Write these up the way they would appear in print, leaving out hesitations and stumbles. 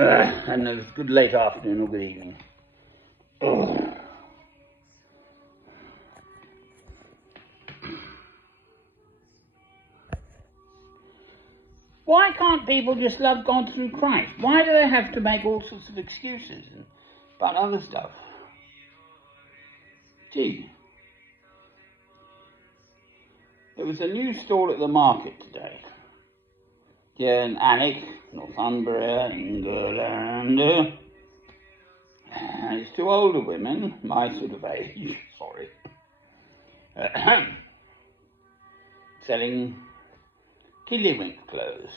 And it was good late afternoon or good evening. Why can't people just love God through Christ? Why do they have to make all sorts of excuses about other stuff? Gee. There was a new stall at the market today. Here in Alnwick, Northumbria, England. And it's two older women, my sort of age, selling Killywink clothes.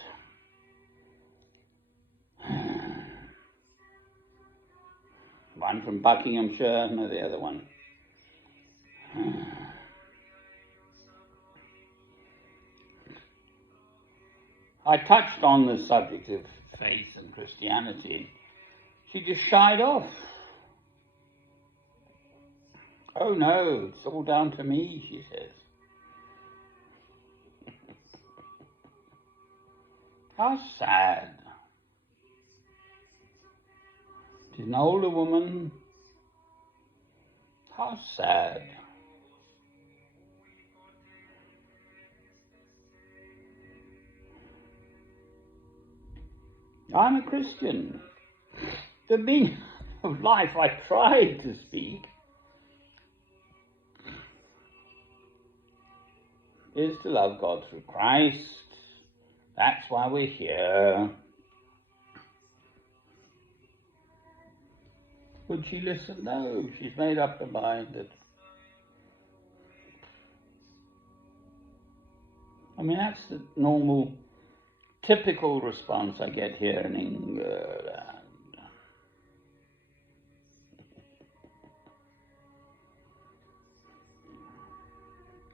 One from Buckinghamshire, and the other one. I touched on the subject of faith and Christianity. She just shied off. Oh no, it's all down to me, she says. How sad. She's an older woman. How sad. I'm a Christian. The meaning of life I tried to speak is to love God through Christ. That's why we're here. Would she listen? No, she's made up her mind that... I mean, that's the normal, typical response I get here in England.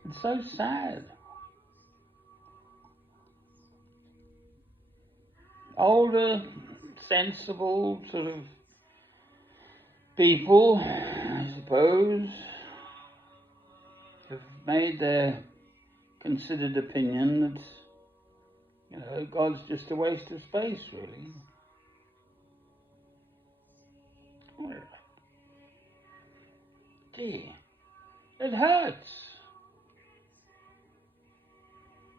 It's so sad. Older, sensible sort of people, I suppose, have made their considered opinion that, God's just a waste of space, really. Gee, it hurts.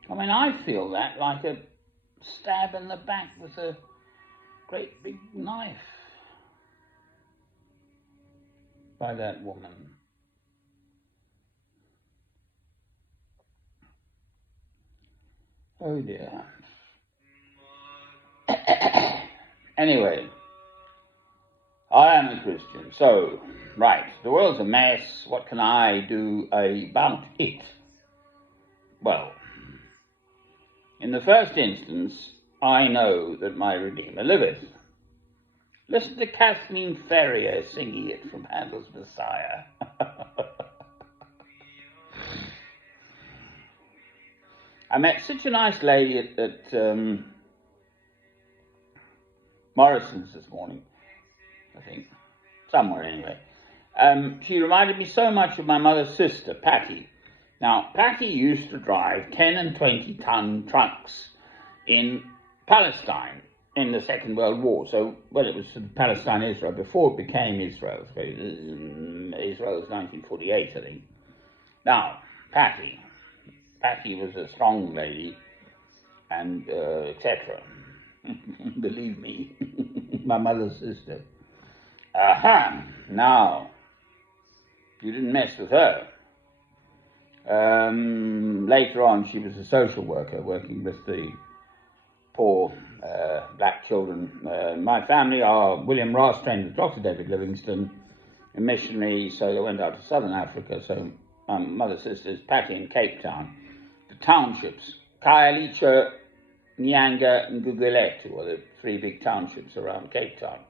I mean, I feel that like a stab in the back with a great big knife by that woman. Oh dear. Anyway, I am a Christian, so, right, the world's a mess. What can I do about it? Well, in the first instance, I know that my Redeemer liveth. Listen to Kathleen Ferrier singing it from Handel's Messiah. I met such a nice lady at Morrison's this morning, I think, somewhere anyway. She reminded me so much of my mother's sister, Patty. Now, Patty used to drive 10 and 20-ton trucks in Palestine in the Second World War. So, well, it was Palestine-Israel before it became Israel. Israel was 1948, I think. Now, Patty was a strong lady, and etc. Believe me, my mother's sister. Now, you didn't mess with her. Later on, she was a social worker working with the poor black children. My family are William Ross, trained with Dr. David Livingstone, a missionary, so they went out to southern Africa. So my mother's sister is Patty in Cape Town. The townships, Khayelitsha, Nyanga and Gugulethu are the three big townships around Cape Town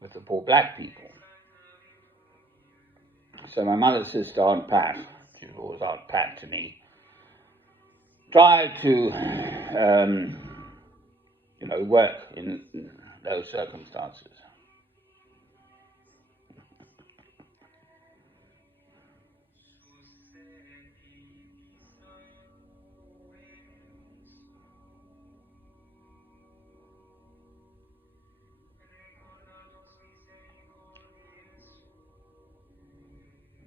with the poor black people. So my mother's sister, Aunt Pat, she was always Aunt Pat to me, tried to work in those circumstances.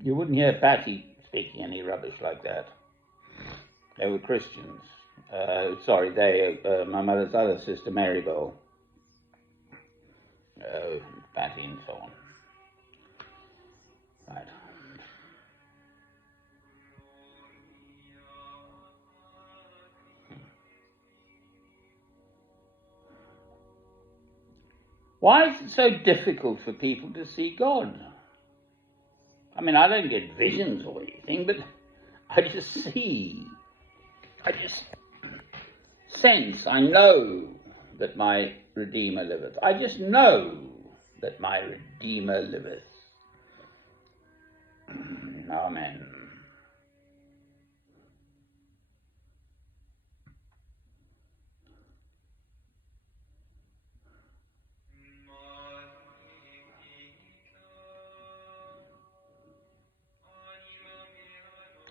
You wouldn't hear Patty speaking any rubbish like that. They were Christians. My mother's other sister, Marybelle, Patty and so on. Right. Why is it so difficult for people to see God? I mean, I don't get visions or anything, but I just see. I just sense, I know that my Redeemer liveth. I just know that my Redeemer liveth. Amen.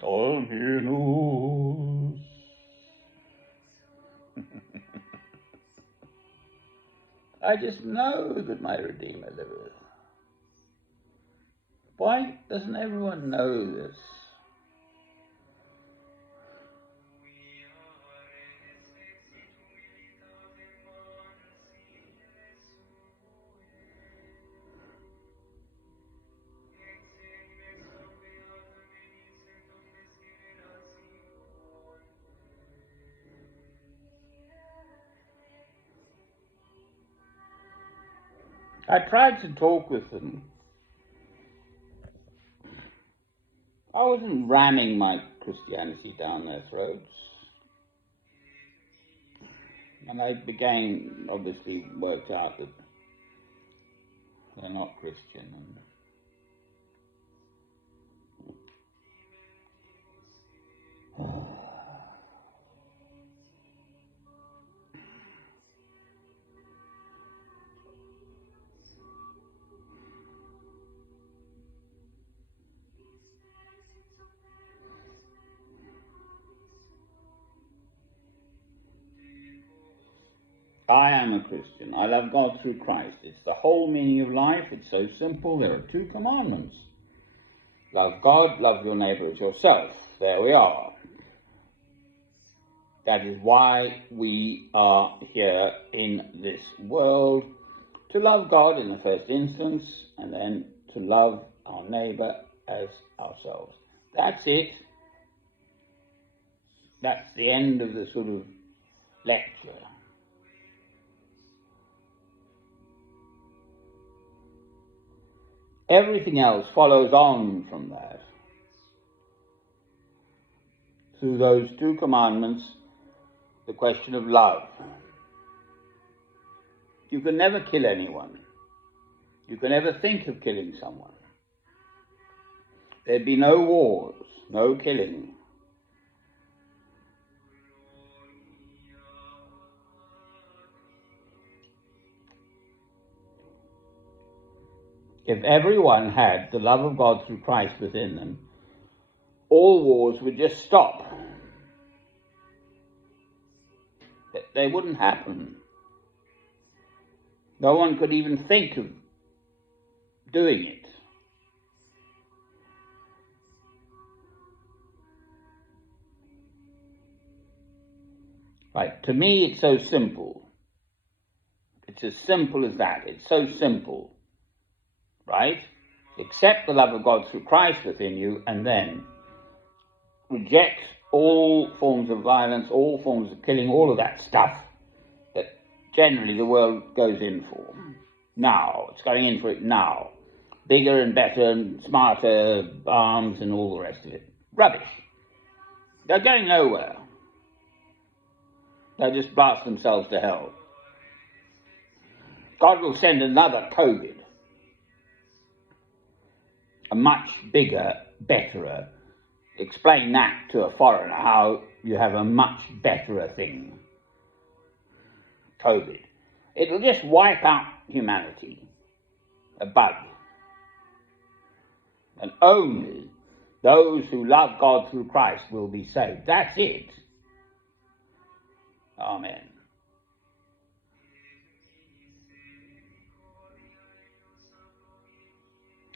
All he knows. I just know that my Redeemer liveth. Why doesn't everyone know this? I tried to talk with them. I wasn't ramming my Christianity down their throats. And I obviously worked out that they're not Christian. I am a Christian. I love God through Christ. It's the whole meaning of life. It's so simple. There are 2 commandments. Love God, love your neighbour as yourself. There we are. That is why we are here in this world, to love God in the first instance, and then to love our neighbour as ourselves. That's it. That's the end of the sort of lecture. Everything else follows on from that. Through those 2 commandments, the question of love. You can never kill anyone. You can never think of killing someone. There'd be no wars, no killing. If everyone had the love of God through Christ within them, all wars would just stop. They wouldn't happen. No one could even think of doing it. Right, to me it's so simple. It's as simple as that. It's so simple. Right? Accept the love of God through Christ within you, and then reject all forms of violence, all forms of killing, all of that stuff that generally the world goes in for. Now, it's going in for it now. Bigger and better and smarter arms and all the rest of it. Rubbish. They're going nowhere. They'll just blast themselves to hell. God will send another COVID. A much bigger, betterer. Explain that to a foreigner, how you have a much betterer thing. COVID. It'll just wipe out humanity. A bug. And only those who love God through Christ will be saved. That's it. Amen.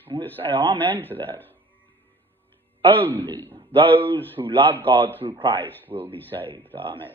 I'm going to say amen to that. Only those who love God through Christ will be saved. Amen.